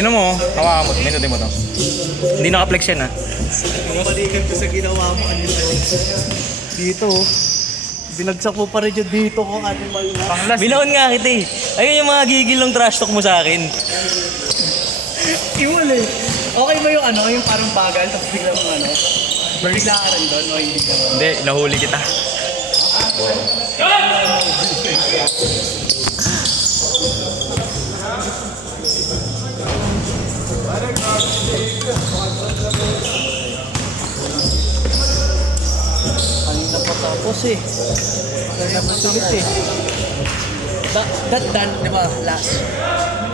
Tinan mo, hawakan mo. Minutin mo to. Hindi naka-flex yan, ha? Balikan ko sa ginawa mo kanina. Dito, binagsak mo pa rin yun dito kung animal na. Binaon nga kita eh. Ayun yung mga gigilong trash talk mo sa akin. Iwan eh. Okay ba yung ano, yung parang bagal, tapos bigla mo ano? Bigla ka rin doon o hindi ka? Hindi, nahuli kita. Kanina pa tapos eh. Kanina pa sulit eh. That done, di ba, last?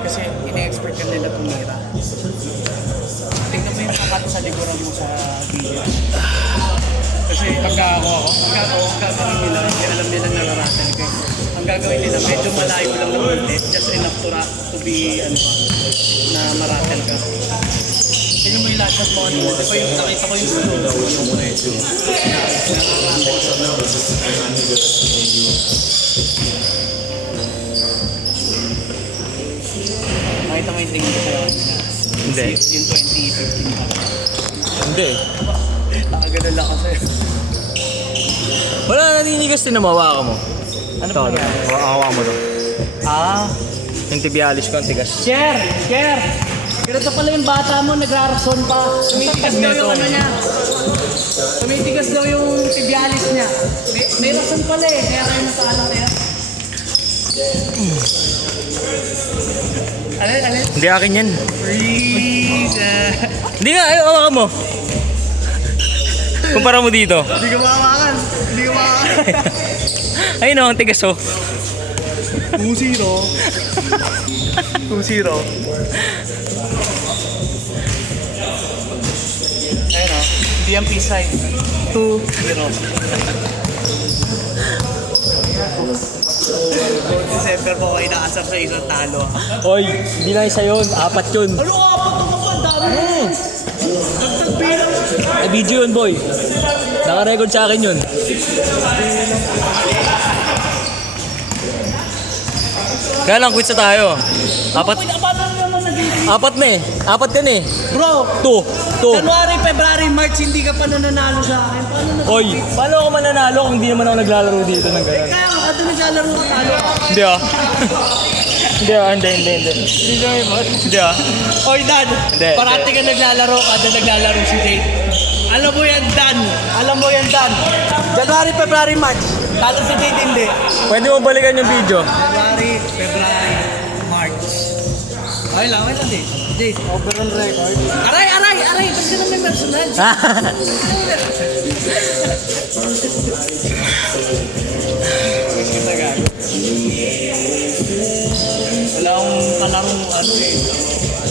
Kasi ine-expert ka nila tumira. Tingnan mo yung kakat sa likuran mo sa video. Kasi ang gagawin nila, hindi alam nila nararasan ko. Ang gagawin nila, medyo malayo lang ng ulit, just enough to be, na maratel ka. Tingnan mo yung last shot mo, di ba yung nakita ko yung slow daw, yung medyo. Nakita mo yung tingin ko sa'yo kanina. Hindi. Yung 2015 pa. Hindi. Nakagano lang ako sa'yo. Wala, naninigas din na mahawakan mo. Ano Ito, pa yan? hawakan mo to. Yung Yung tibialis ko, ang tigas. Share! Ganito pala yung bata mo, nagrarason pa. Tumitigas daw yung ano niya. Tumitigas daw yung tibialis niya. May rason pala eh, kaya kayo nasala kaya. Alin? Hindi akin yan. Freeze! Hindi nga, ay, hawakan mo. Kumpara mo dito. Hindi ka makawakan. Ayun o, ang tigas o. 2-0. 2-0. Ayun o, hindi ang peace sign. 2-0. December po kayo nakasap sa isang talo. Hoy, hindi lang isa yun. 4 yun. Ano apat ito pa? Dami mo. Nagtagbilang. Ay, video yun, boy. Naka-record sa akin yun. Kaya lang, quits na tayo. Apat Paano naman naging? na eh. 4 ka na eh. Bro, 2. January, February, March, hindi ka pa nananalo sa akin. Hoy, paano ako mananalo kung hindi naman ako naglalaro dito ng gano'n? Kaya nga, ito naglalaro ka talo. Hindi ah. Hindi. Hindi ah. Oy, Dan, Hindi, parati ka naglalaro, kada naglalaro si Jade. Alam mo yan, Dan. January, February, March. Talo si Jade, hindi. Pwede mo balikan yung video. January, February, March. Okay lang din. Jade, overall record. Aray! Ba't ka na may personal? Wala akong kalarong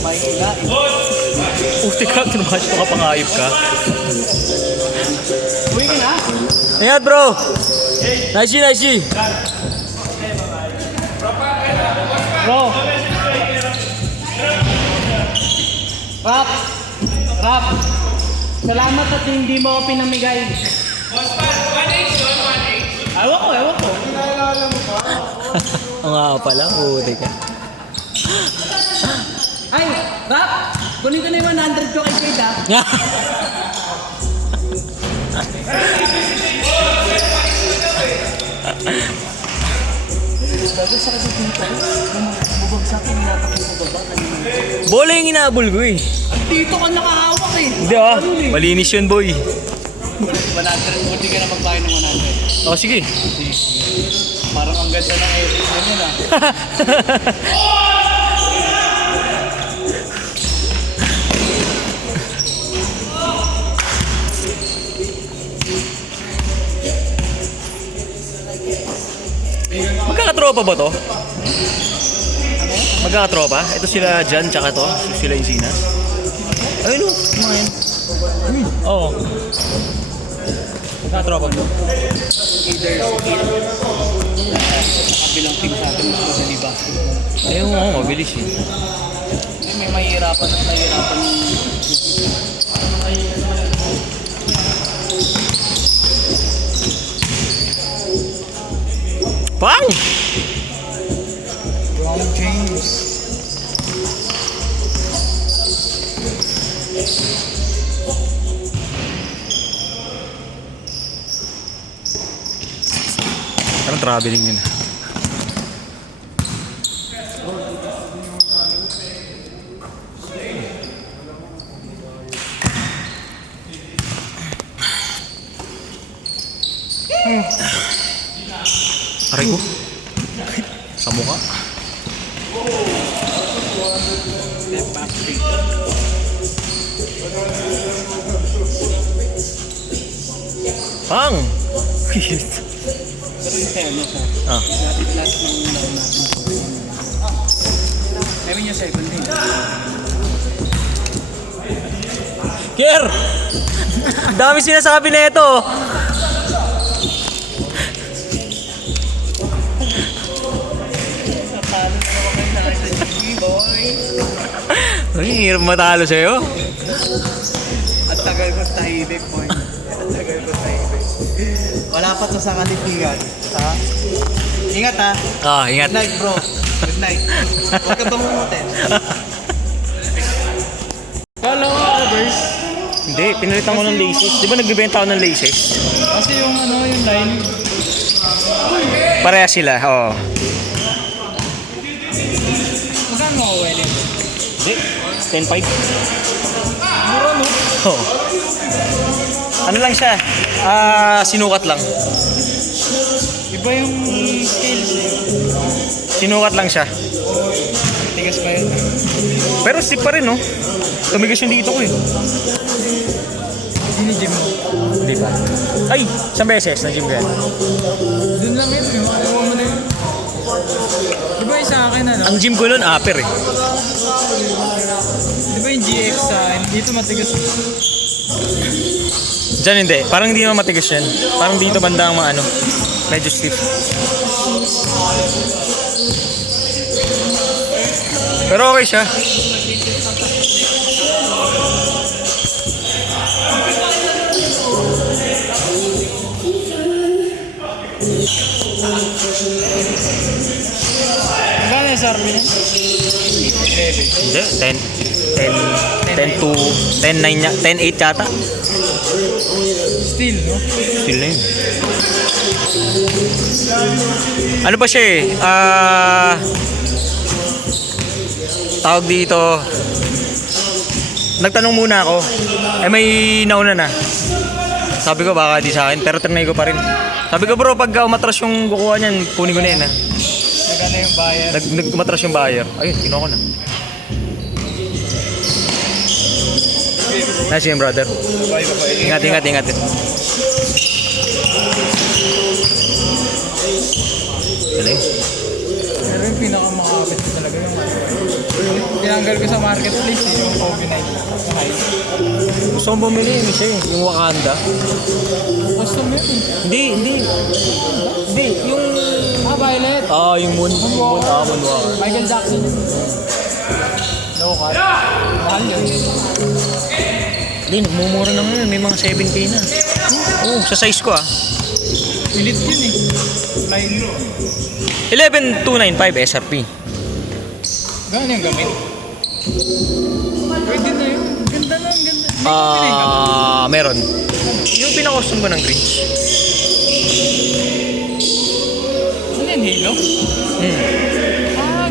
may hila. Puti ka, kinumatch mo ka pangayop ka. Uwi ka na? Ingat bro! Nice. Bro! Rap! Salamat at hindi mo ako pinamigay. Ewan ko. Ang nga pala, puti ka. Ay, Rap! Kunin ko na yung 100 ko kay Jade ah. Bago sa kasi dito, bubagsak yung natakita baba kanina. Bola yung inaabol ko eh. At dito ka nakahawak eh. Hindi ah, malinis yun boy. 100, buti ka na magbayad ng 100. O sige. Parang ang ganda ng edit mo yun ah. Magkakatropa ba to? Magkakatropa? Ito sila Jan, tsaka to. Sila Insina. Ayun o, mga yan. Oo. Magkakatropa ba? Either sa kabilang team sa atin mas madali basketball. Ayun mo, mabilis eh. May mahirapan at mahirapan. Pang! Ron James. Parang traveling yun. Aray ko. Sa mukha. Step back. Pang! Pero in fairness Ah. Natin last ng laro natin. I mean yung second day. Kier! Dami sinasabi na ito. Natalo na naman kayo sa GG, boy. Ay, hirap matalo sa'yo. At tagal ko tahimik, boy. At tagal ko tahimik. Wala pa to sa kalipigan. Ha? Ingat ha. Ah, ingat. Good night, bro. Good night. Huwag ka bangumutin. Kala ko, Albers. Hindi, pinalitan ko ng laces. Di ba nagbibenta ako ng laces? Kasi yung ano, yung line. Pareha sila, oo. Magkano ako, Welly? Hindi, 10.5. Mura, no? Oo. Ano lang siya? Sinukat lang. Iba yung scales eh. Sinukat lang siya. Tigas pa yun. Pero stiff pa rin, no? Tumigas yung dito ko eh. Gini-gym mo. Hindi pa. Ay, isang beses na gym ko yan. Doon lang yun. Yung ayaw mo na yun. Di ba yung sa akin ano? Ang gym ko nun, upper eh. Di ba yung GX sa akin? Dito matigas. Diyan hindi. Parang hindi naman matigas yan. Parang dito banda ang mga ano. Medyo stiff. Pero okay siya. Magkano yung SRP niya? Hindi, 10 to 10.9 niya, 10.8 yata. Steel, no? Still na yun. Ano ba siya eh? Tawag dito. Nagtanong muna ako. Eh may nauna na. Sabi ko baka di sa akin, pero trinay ko pa rin. Sabi ko bro, pag umatras yung kukuha niyan, kunin ko na yun ha. Magkano yung buyer? Umatras yung buyer. Ayun, kinuha ko na. Nice yun brother. Ingat, ingat, ingat. Galing. Pero yung pinakamakapit ko talaga yung ano. Tinanggal ko sa marketplace yung Pogi Night. Gusto kong bumili yun siya eh, yung Wakanda. Gusto mo yun? Hindi. Hindi, yung... Violet. Yung Moonwalker. Michael Jackson. No cut. Mahal yun. Hindi, nagmumura na ngayon. May mga 7K na. Oo, sa size ko ah. Pilit yun eh. Line. 11,295 SRP. Gano'n yung gamit? Pwede na yun. Ganda na, ganda. Meron. Yung pinakostum ko ng Grinch. Ano yan, Halo?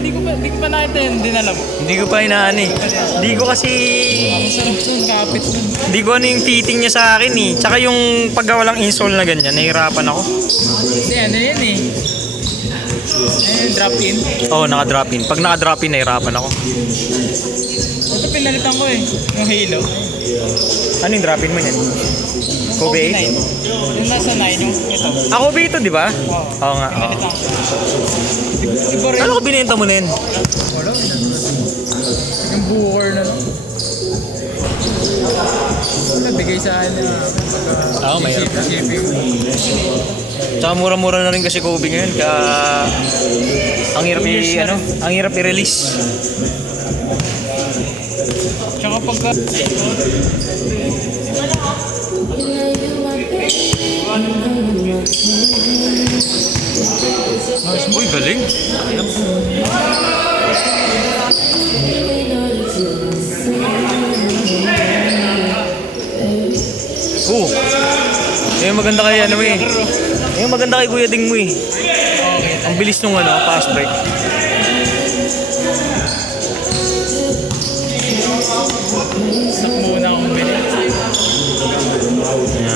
Di ko pa nakita yun, din alam. Hindi ko pa inaan eh. Hindi ko kasi... Ang sarap nun, kapit nun. Hindi ko ano yung fitting niya sa akin eh. Tsaka yung paggawa lang insole na ganyan, nahihirapan ako. Hindi, ano yan eh. Ayun, drop in. Oo, naka-drop in. Pag naka-drop in, nahihirapan ako. Ito pinalitan ko eh, yung Halo. Ano yung drop in mo niyan? Kobe 8? Yung nasa 9, yung ito. Kobe ito, di ba? Oo nga. Oo. Pinalitan ko. Iba rin. Ano ko binenta mo na yun? Wala, yung booker na lang. Wala, bigay sa akin na Oo, mayroon. shipping. Tsaka mura-mura na rin kasi Kobe ngayon. Kaya ang hirap ang hirap i-release. Tsaka pagka... Uy, galing. Oh. Yung maganda kay ano eh. Yung maganda kay Kuya Ding mo eh. Okay. Ang bilis nung ano, fast break. Stop muna akong minute.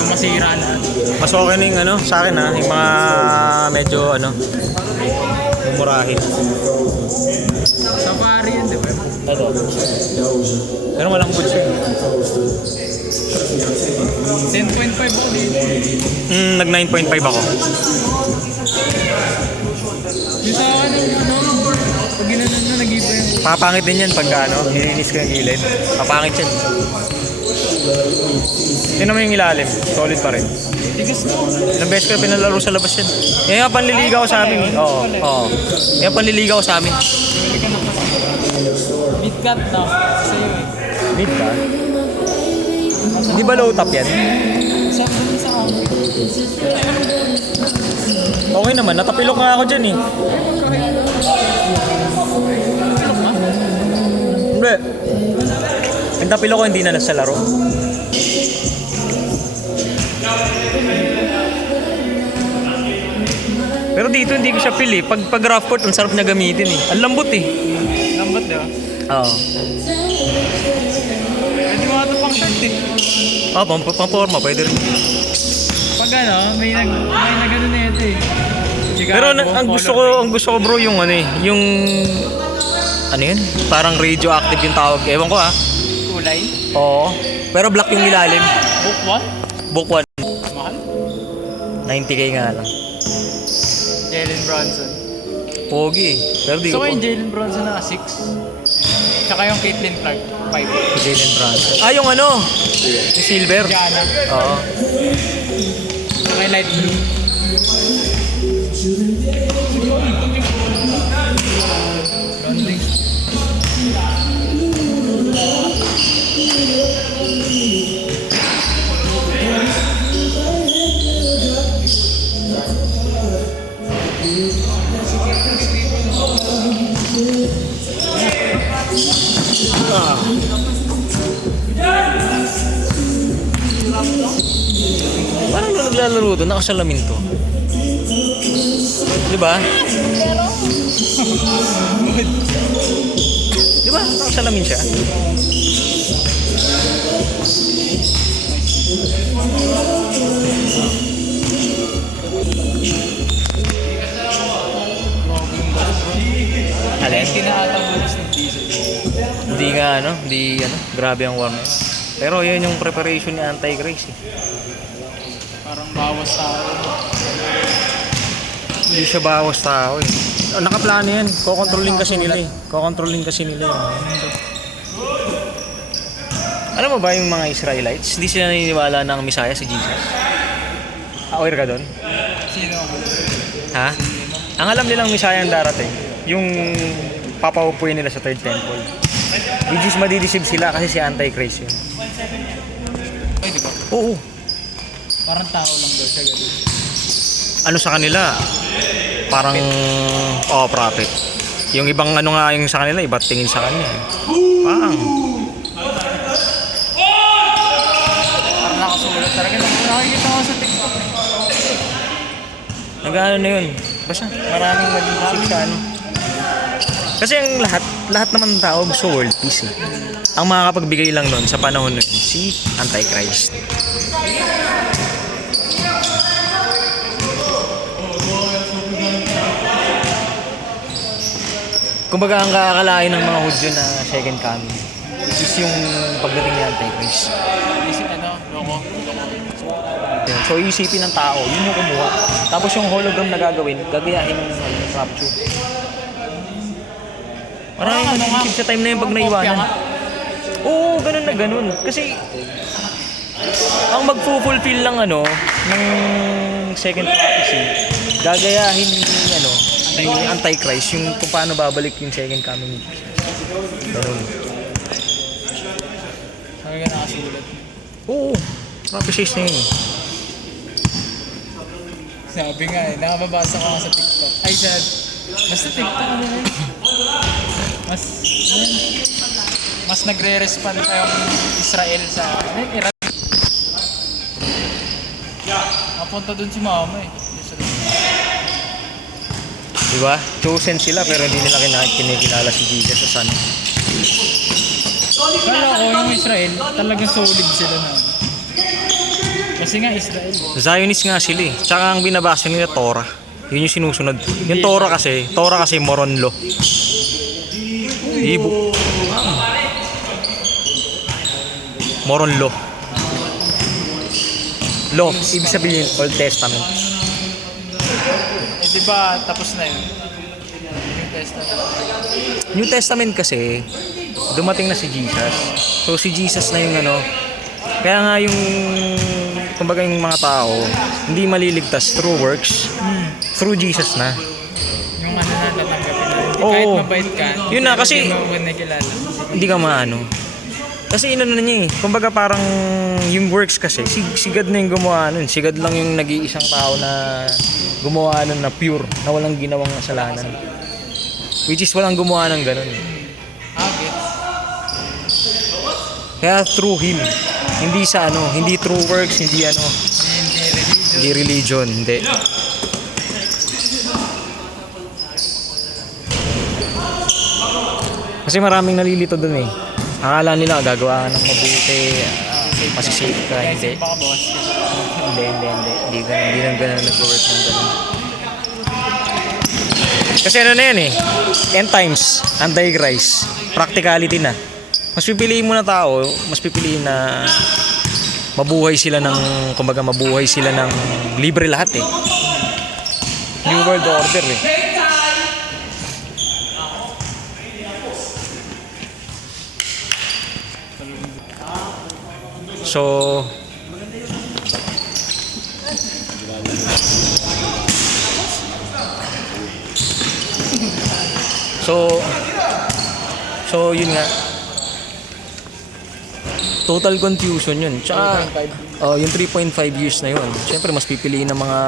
Masira na. Mas okay na yung ano, sa akin ha, yung mga medyo ano, mumurahin. Safari yan, di ba? Ito. Pero walang boots yun. 10.5 ako dito. Nag 9.5 ako. Yung sa akin, pag ginanon na, nag-iba yung... Papangit din yan pag ano, nilinis ko yung gilid. Papangit yan. Yun naman yung ilalim. Solid pa rin. Tigas mo. Ilang beses ko na pinalaro sa labas yan. Yan nga panliligaw sa amin eh. Oo. Oo. Yan panliligaw sa amin. Mid-cut na. Sa'yo eh. Mid ka? Di ba low top yan? Sa akin. Okay naman, natapilok nga ako dyan eh. Hindi. Yung tapilok ko hindi na nasa laro. Pero dito hindi ko siya pili. Pag rough court, ang sarap niya gamitin eh. Ang lambot eh. Lambat, di ba? Oo. Pwede mo ito pang short eh. Ah, pang-forma, pwede rin. Pag ano, may nag-ano na ito eh. Pero ang gusto ko bro yung ano eh, yung ano yun? Parang radioactive yung tawag. Ewan ko ah. kulay. Oo. Pero black yung ilalim. Book 1? Book 1. Mahal. 90k nga lang. Jalen Bronson. Pogi eh. Pero di So ko yung Jalen Bronson na 6. Tsaka yung Caitlyn Clark 5. Jalen Brunson. Ah, yung ano? Yung silver. Diana. Oo. May light blue. Blonding. Parang nung naglalaro doon, nakasalamin to. Di ba? Di ba? Nakasalamin siya. Alin? Tinaatang bonus ng diesel. Hindi nga ano, grabe ang warm. Pero yun yung preparation ni Anti-Grace eh. Parang bawas tao. Hindi siya bawas tao eh. Nakaplano yan. Kokontrolling kasi nila eh. Kokontrolling kasi nila yun. Alam mo ba yung mga Israelites? Hindi sila naniniwala ng Messiah si Jesus. Aware ka doon? Sino? Ha? Ang alam nilang Messiah ang darating, yung papaupuin nila sa third temple. Which is madideceive sila kasi si Antichrist yun. Ay, di ba? Oo. Parang tao lang daw siya ganun. Ano sa kanila? Parang, prophet. Yung ibang ano nga yung sa kanila, iba't tingin sa kanya. Parang Nakasulat talaga. Nakikita ko sa TikTok. nag-ano na yun. Basta maraming madideceive sa ano. Kasi ang lahat naman ng tao gusto world peace eh. Ang makakapagbigay lang nun sa panahon nun, si Antichrist. Kumbaga ang kaakalain ng mga Hudyo na second coming is yung pagdating ni Antichrist. Isip loko. So iisipin ng tao, yun yung kumuha. Tapos yung hologram na gagawin, gagayahin ng rapture. Maraming nag-isip sa time na yun pag naiwanan. Oo, ganun na ganun. Kasi ang magfu-fulfill lang ng second prophecy, gagayahin ni Antichrist yung kung paano babalik yung second coming ni Jesus. Ganun. Sabi ka nakasulat. Oo, prophecies na yun eh. Sabi nga eh, nakababasa ko nga sa TikTok. Ay, basta TikTok ano yun. Mas nagre-respond pa yung Israel sa Iran. Napunta dun si mama eh. Diba? Chosen sila pero hindi nila kinikilala si Jesus sa Son. Kala ko yung Israel, talagang solid sila na. Kasi nga Israel. Zionist nga sila eh. Tsaka ang binabasa nila Torah. Yun yung sinusunod. Yung Torah kasi moron law. Ibo. Moron law. Law, ibig sabihin Old Testament. Eh di ba tapos na yun? Yung Testament. New Testament kasi, dumating na si Jesus. So si Jesus na yung ano, kaya nga yung, kumbaga yung mga tao, hindi maliligtas through works, through Jesus na. Yung ano na tatanggapin na. Hindi Oo. kahit mabait ka. Yun na, kasi- Hindi mo nakilala. Hindi ka maano. Kasi ino na niya eh, kumbaga parang yung works kasi, si God na yung gumawa nun. Si God lang yung nag-iisang tao na gumawa nun na pure, na walang ginawang kasalanan. Which is walang gumawa ng ganun. Habit. Kaya through Him. Hindi sa ano, hindi through works, hindi ano, hindi religion, hindi. Kasi maraming nalilito dun eh. Akala nila gagawa ka ng mabuti, masisave ka, hindi. Baka bawas ka. Hindi lang ganun nag-work ng ganun. Kasi ano na yan eh, end times, antichrist, practicality na. Mas pipiliin mo na tao, mas pipiliin na mabuhay sila ng, kumbaga mabuhay sila ng libre lahat eh. New World Order eh. So, so yun nga. Total confusion yun. Tsaka, yung 3.5 years na yun. Siyempre, mas pipiliin ng mga